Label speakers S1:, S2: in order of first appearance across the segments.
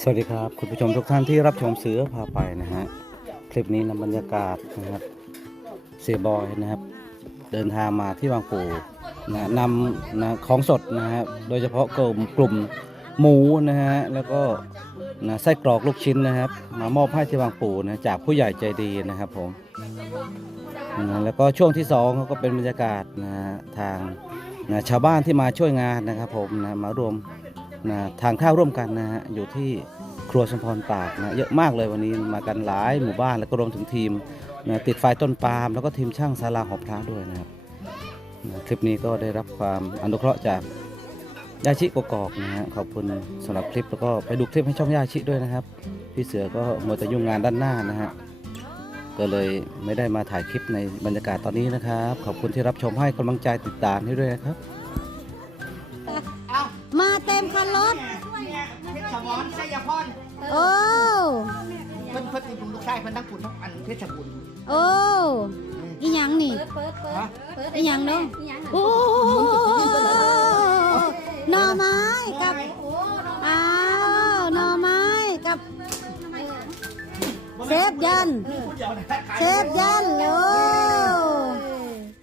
S1: สวัสดีครับ คุณผู้ชมทุกท่านที่รับชมเสือพาไปนะฮะคลิปนี้นำบรรยากาศนะครับเสียบอยนะครับ เดินทางมาที่บางปูนะนำนะของสดนะฮะโดยเฉพาะกลุ่มกลุ่มหมูนะฮะแล้วก็นะไส้กรอกลูกชิ้นนะครับ มามอบให้ที่บางปูนะจากผู้ใหญ่ใจดีนะครับผมนะแล้วก็ช่วงที่สองก็เป็นบรรยากาศนะฮะทางนะชาวบ้านที่มาช่วยงานนะครับผมนะมารวม นะทางข้าวร่วมกันนะฮะอยู่ที่ครัวสมพรปากนะเยอะมากเลยวันนี้มากันหลายหมู่บ้านแล้วก็รวมถึงทีมนะติดไฟต้นปาล์มแล้วก็ทีมช่างศาลาหอพระด้วยนะครับนะคลิปนี้ก็ได้รับความอนุเคราะห์จากยาชิกกอกนะฮะขอบคุณสำหรับคลิปแล้วก็ไปดูคลิปให้ช่องยาชิด้วยนะครับ พี่เสือก็มัวแต่ยุ่งงานด้านหน้านะฮะก็เลยไม่ได้มาถ่ายคลิปในบรรยากาศตอนนี้นะครับ ขอบคุณที่รับชมให้กำลังใจติดตามให้ด้วยนะครับ
S2: พิ่นเพิ่นเป็นลูกชายเพิ่นทั้งปุ่นทั้งอันเพชรบุญ
S3: โอ้อีหยังนี่
S4: เปิดเปิด
S2: ฮะ
S4: เปิด
S3: อีหยังเนาะ
S4: อีหยัง
S3: โอ้หน่อไม้กับ
S4: โอ้น้อง
S3: อ้าวหน่อไม้กับเชฟยัน
S2: ผู้เดียวนะขาย
S3: เชฟยันโอ้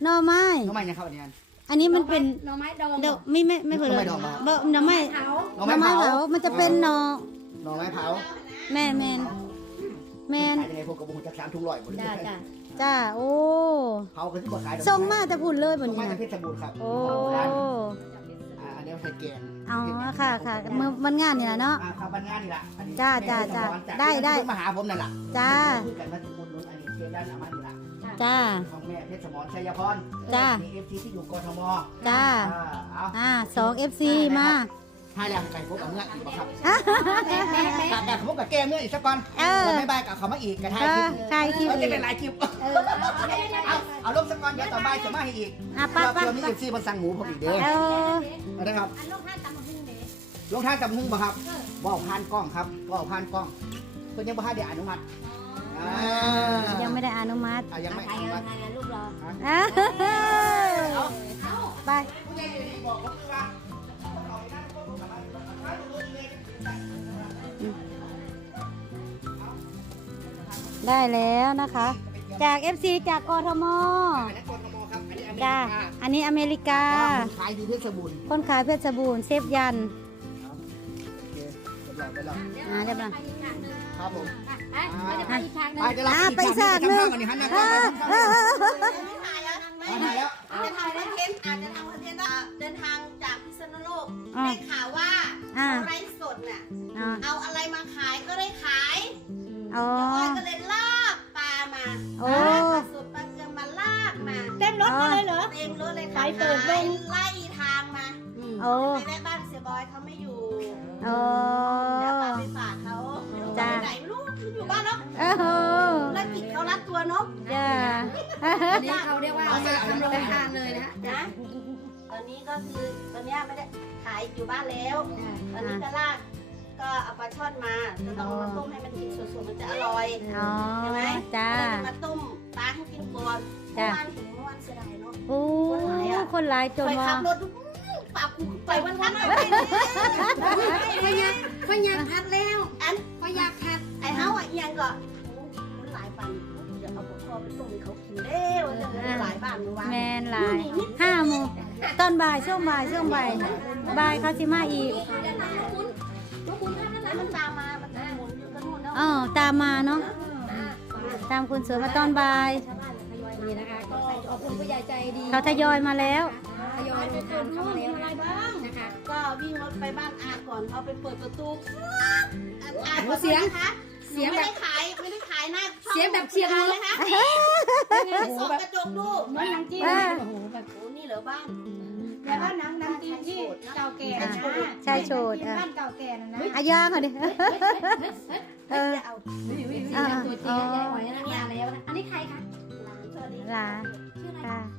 S3: หน่อไม้
S2: ทำไมเนี่ยครับอันนี้
S3: อันนี้มันเป็น
S4: หน่อไม้ดอง
S3: เดี๋ยวไม่ไม่ไม่เผื่อ
S2: หน่อไม้
S3: เลย
S2: ดองเหรอ
S3: บ่หน่อไม้
S4: เผา
S3: หน่อไม้เผามันจะเป็นหน่อ
S2: หน่อไม้เผา
S3: แม่นแมน แมน
S2: ขายยังไงพวกกระบุงจักสามทุ่งร้อยหมดเลย
S4: จ้าจ้า
S3: จ้าโอ้
S2: เผาก็ที่บ่ขายดอก
S3: ส่งมาแต่พุ่นเลยบ
S2: ส่
S3: น
S2: งมา
S3: นี้
S2: จาก
S3: นะ
S2: เพชรบุญครับ
S3: โอ้
S2: อ่าอันนี้ใส่แกง
S3: อ๋อค่ะค่ะมือมันงานนี่แหละเนาะ
S2: อ่าข้าวบ้านงานนี่ล่ะอันนี้
S3: จ้าจ้าจ้าได้ได้
S2: มาหาผมนั่นล่ะ
S3: จ้า
S2: คุยกันมาทุกคนนู้นอันนี้เชียร์ด้านอามานี่ล่ะ
S3: จ้า
S2: ของแม่เพชรมอนชัยพร
S3: จ้า
S2: มี เอฟซีที่อยู่กทม
S3: จ้า
S2: อ่าเอา
S3: อ่าสองเอฟซีมา
S2: ให้แล้วไก่พวกกับเมื่ออีกบ่ครับ
S3: อะ
S2: กับแบบพวกกับแก้เมื่ออีกสักก่อน
S3: เออ
S2: แล้วไม่บายกับเขามาอีกกันให้
S3: เอ
S2: คลิ
S3: อ
S2: ป
S3: ใครคิว
S2: มัน
S3: อี
S2: จะ
S3: ก
S2: เป็นหลายคลิป
S3: เออ
S2: เอาเอาลงสักก่อนเดี๋ยวต่อไปจะมาให้อีก
S3: อะ
S2: เพื่
S3: ป้า
S2: อ
S3: ป้า
S2: เพื่อมีเอฟซีมันสั่งหมูผมอีกเด้อ
S3: เออ
S2: เอาละครับ
S4: อันลูกห้าตำมะฮุ่งเด้
S2: ลงท้ายจำหนึ่งบ่ครับว่าวผ่านกล้องครับว่าวผ่านกล้องเพิ่นยังบ่ทันได้อนุมัติอ่า
S3: ยังไม่ได้อนุมัติ
S2: อะยังไม่
S4: ถ่า
S2: อยนุ
S4: กั
S2: มั
S4: น
S2: ติ
S4: ถ่ายกันรูปรอ
S3: เอ้ย
S2: เอา
S3: ไป
S2: ผู้ใหญ่ใจดีบอกผมว่า
S3: ได้แล้วนะคะ จาก FC จากกทม
S2: อันนี้กทมครับอันนี้อเมริ
S3: จ้า
S2: กา
S3: อันนี้อเมริกา
S2: คนขายดีเพชรบูรณ์
S3: คนขายเพชรบูรณ์เซฟยัน
S2: โอเคเรียบร้อยไปแล้ว
S3: อ่าเรียบร้อย
S4: ไปอีกทางหนึ่ง
S2: ครับผม
S4: ไปไปเดี๋ยวไปอีกทางหนึ่ง
S2: ไปจะรับ
S3: อ่าไปสากหนึ่ง
S2: อันนี้หันหน้า
S3: เอ
S2: เข้า
S3: อ
S2: ไป
S3: เออ
S5: ถ่ายแล้ว
S2: เอามาแล้ว
S5: จะทำคอนเทนต์อาจจะทำคอนเทนต์ว่าเดินทางจากพิษณุโลก
S3: อ่า
S5: ได้
S3: ตัว
S5: เนาะจ้า
S4: อันนี้เขาเรียกว่าทำโรงทานเลยนะฮะ
S5: นะตอนนี้ก็คือตอนเนี้ยไม่ได้ขายอยู่บ้านแล้วตอนนี้ก็ลากก็เอาปลาช่อนมาจะต้องเอามาต้มให้มันกินสดๆมันจะอร่อย
S3: อ๋อ
S5: ใช่ไหม
S3: จ้า
S5: ก็เลยจะมาต้มปลาให้กินก่อนเมื่
S3: จ้า
S5: อวานถึงเมื่อวานเสียดายเนาะ
S3: โอ้คนหลายจน
S5: ไป
S3: ว่า
S5: ขับรถอื้อปลากูไปวันนั้นไป
S4: พยาพยาพัดแล้ว
S5: อัน
S4: พยาพัด
S5: ไอ้เฮาอะเอียงก็โอ้มัน วเอาปลาคอไปต้มให้เขากินเด้วหลายบ้านเมื่อวาน
S3: แมนหลายห้าโมงตอนบ่ายช่วงบ่ายช่วงบ่ายบ่ายเขาสิมาอีก
S5: แล้วมันตามมามันจะหมุนอยู่กันหมดเนาะ
S3: อ๋อตามมาเนาะตามคุณเสือมาตอนบ่าย
S4: นี่นะคะก็ขอบคุณผู้ใหญ่ใจดี
S3: เขาทยอยมาแล้ว
S4: ทยอยเดินทางเข้ามาแล้วนะคะ
S5: ก็วิ่งรถไปบ้านอาก่อนเอาไปเปิดประตูอาอา
S4: โอ้เสียง
S5: นะคะ
S4: เสียง
S5: ไม่
S4: แบบ
S5: ได้ขายไม่ได้ขายหน้าช่อง
S4: เสียงแบบเชียร์
S5: เลยคะไปส่องกระจกดู
S4: เหมือนหนังจีน
S3: อ่า
S4: โอ้โหแบบ
S5: โอ้นี่เหรอบ้าน
S6: แต่ว่าหนังหนังจีนที่เก่าแก่นะ
S3: ใช่โชด
S6: จีน
S3: อะ
S6: บ้านเก่าแก่นะนะ
S3: อายางเขาดิเออ
S5: เอา
S4: วิววิววิวตัวจริงยายหอยนะมาแล้วนะอันนี้ใครคะ
S5: สวัสดี
S3: หลาน
S4: ชื่ออะไร
S3: ค่ะ
S4: เมษา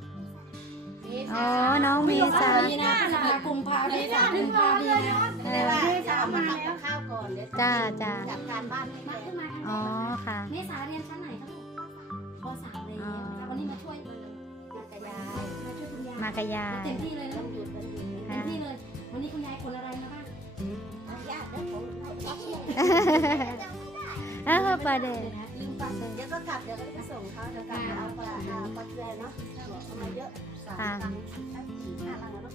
S3: อ๋อ น้องเมษา
S4: มีนาพฤษภากุมภาเมษากุมภามีนา
S5: เลยว่าจะเอามาทำกับข้าวก่อนเดี๋ยว
S3: จ้าจ้า
S5: จัดการบ้านให้
S4: มา
S5: แก
S4: ขึ้นมา
S3: อ๋อค่ะ
S4: เมษาเรียนชั้นไหนคะลูกปสามเลยนะคะวันนี้มาช่วย
S5: จักรยาน
S4: มาช่วยคุณยาย
S3: มากะยา
S4: เต็มที่เลยนะ
S5: ต้องหยุดกันอยู่
S4: เต็มที่เลย วันนี้คุณยายคนอะไรมาบ้าง
S5: ญาติแล้วผมรับช่วง
S3: อ้าวปลาแดง
S5: เดี๋ยวก็กลับเดี๋ยวก็ไปส่งเขาเดี๋ยวกลับไปเอาปลาปลาปลาเกลือเนาะ เอามาเยอะสามลังสักสี่ห้าลังแล้วเนาะ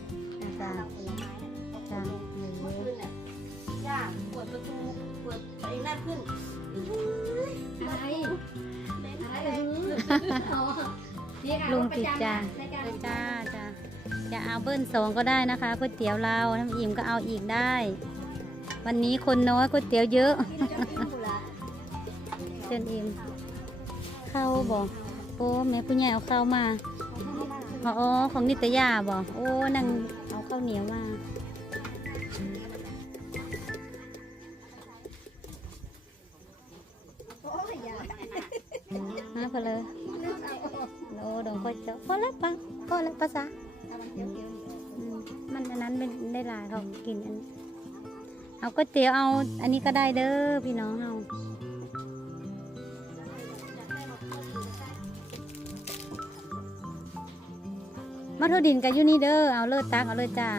S5: ห้าลังผลไม้เนี่ย
S3: จ้า
S5: เมื่อคืนเนี่ยย่าปวดประตูปวดไอ้นั่นขึ้น
S4: อะไม่อะ
S5: ไร
S3: ลุงกิจจ้าจ้าจ้าจะเอาเบิ้ลสองก็ได้นะคะก๋วยเตี๋ยวเราน้ำอิ่มก็เอาอีกได้ วันนี้คนน้อยก๋วยเตี๋ยวเยอะเชิญอิ่มเข้าวบอกโอ้แม่ผู้ใหญ่เอาข้าวมา อ๋อ ของนิตยาบอกโอ้นั่งเอาข้าวเหนียวมามาพอเลยโอ้ดองก็เจาะพอแล้วปะพอแล้วภาษามันอันนั้นเป็นได้หลายเขากินอันเอาก๋วยเตี๋ยวเอา อันนี้ก็ได้เด้อพี่น้องเฮา มาทุดินกับยูนี่เด้อเอาเลยตักเอาเลยจ้า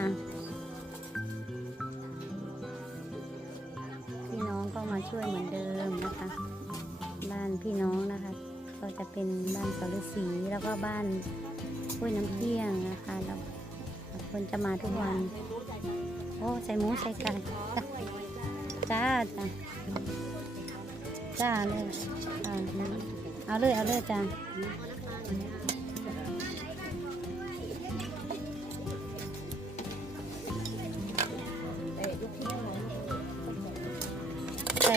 S3: พี่น้องก็มาช่วยเหมือนเดิมนะคะ บ้านพี่น้องนะคะ ก็จะเป็นบ้านสรศรีแล้วก็บ้านห้วยน้ำเที่ยงนะคะแล้วคนจะมาทุกวัน โอ้ใส่หมูใส่ไก่จ้าจ้าจ้าเลยอ่าเอาเลยเอาเลยจ้า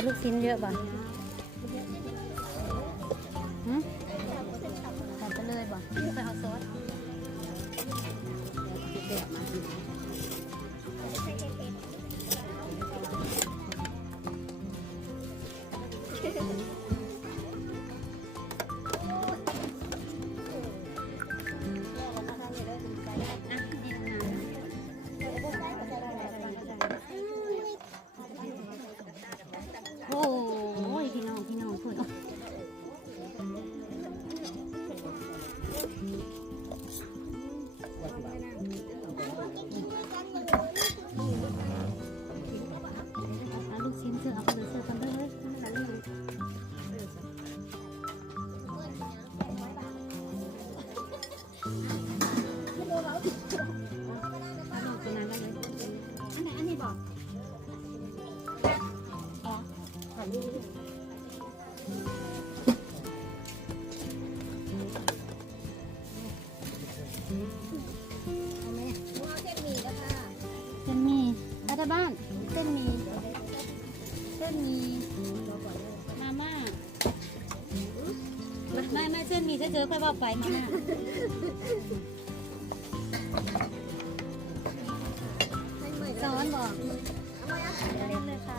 S3: ลูกชิ้นเยอะป่ะ เส้นหมี่เฉยๆค่อยว่าไปมาม่าสอนบอกเล่นเลยค่ะ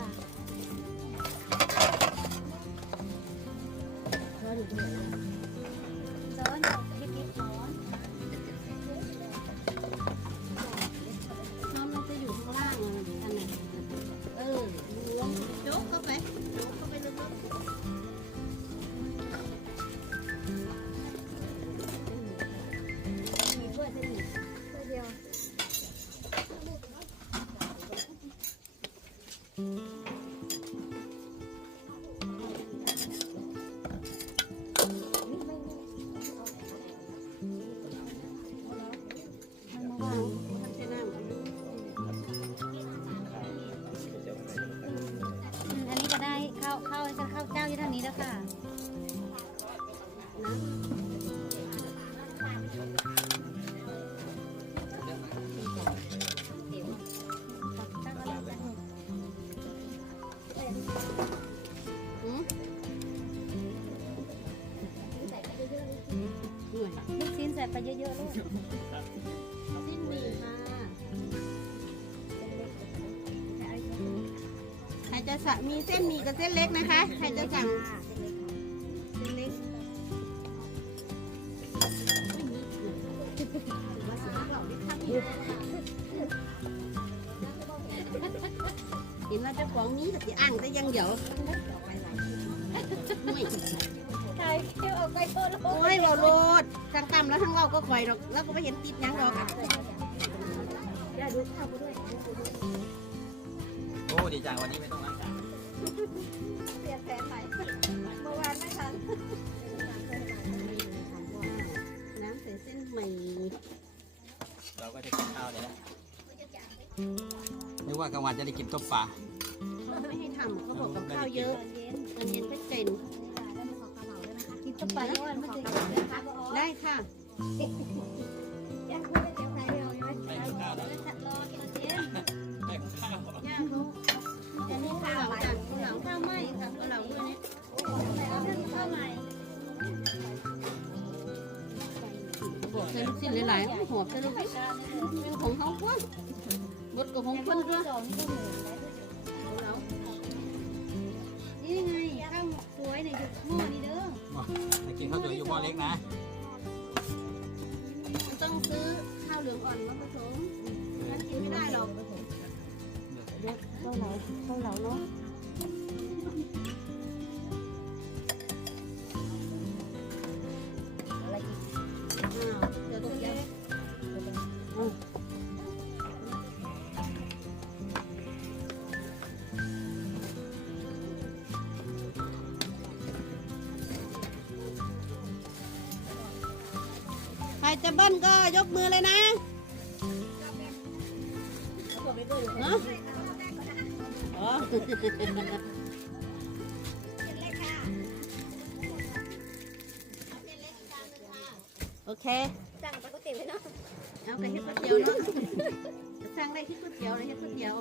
S3: สิ้น
S5: ดี
S3: ค่ะใค
S5: รจะสั่งมีเส้นหมี่กับเส้นเล็กนะคะ ใครจะสั่งเส้นเล็กเห็นว่าเจ้าของนี้แต่อ่างแต่ยังเดี๋ยวไม่
S3: โทษ
S5: โอ้ยเราโลดทั้งตำแล้วทั้งเราก็คอยดอกแล้วก็ไม่เห็นติดหยังดอก
S7: โอ้ดีจังวันนี้ไม่ต้องล้างจาน
S5: ลี่ยนแผนใหม่เมื่อวานไม่ทันน้ำใส่เส้นหมี่
S2: เราก็จะกินข้าวเดี๋ยวนะนึกว่ากลางวันจะได้กินต้มปลา
S5: เขาไม่ให้ทำเขาบอกกับข้าวเยอะตอนเย็นก็เจน
S6: กินต้มปลาแล้วมันจะกินนะคะ
S5: ได้ค่ะ
S6: ยังไม่ได้เตรียมอะไรเลย
S2: ได้กินข้าวแล้ว
S6: รอกินเย็น
S2: ได้ข้าว
S5: ย่างเขาจะมีข้าวจ้ะข้าวหลังข้าวไหมค่ะหลังด้วยนี่
S6: ข้าวใหม
S5: ใส่ลูกชิ้นหลายๆหัวใส่ลูกเป็นของเขาพวกบดกับของพ่นด้วย
S6: นี่ไงข้าวสวยในยุคหม้อนี่เด้อ
S2: จะกินข้าวสวยอยู่หม้อเล็กนะ
S5: มันต้องซื้อข้าวเหลืองอ่อนมาผสมมันกินไม่ได้หรอก
S3: ข้าวเหลาข้าวเหลาเนาะ
S5: จะเบิ้ลก็ยกมือเลยนะเนาะอ๋อโอเค
S6: สั่งปลาก๋วยเตี๋ยวเลยเนาะ
S5: เอาไปเฮ็ดก๋วยเตี๋ยวเนาะจะสั่งได้ที่ก๋วยเตี๋ยวเลยเฮ็ดก๋วยเตี๋ยว